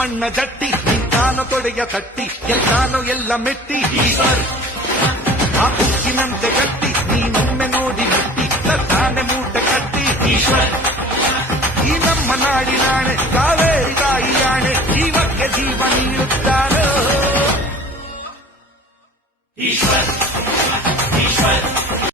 ಮಣ್ಣ ಜಟ್ಟಿ ನಿಂತಾನು ತೊಡೆಯ ತಟ್ಟಿ ಎಲ್ಲಾನು ಎಲ್ಲ ಮೆಟ್ಟಿ ಈಶ್ವರ್ ಆ ಉಕ್ಕಿನಂತೆ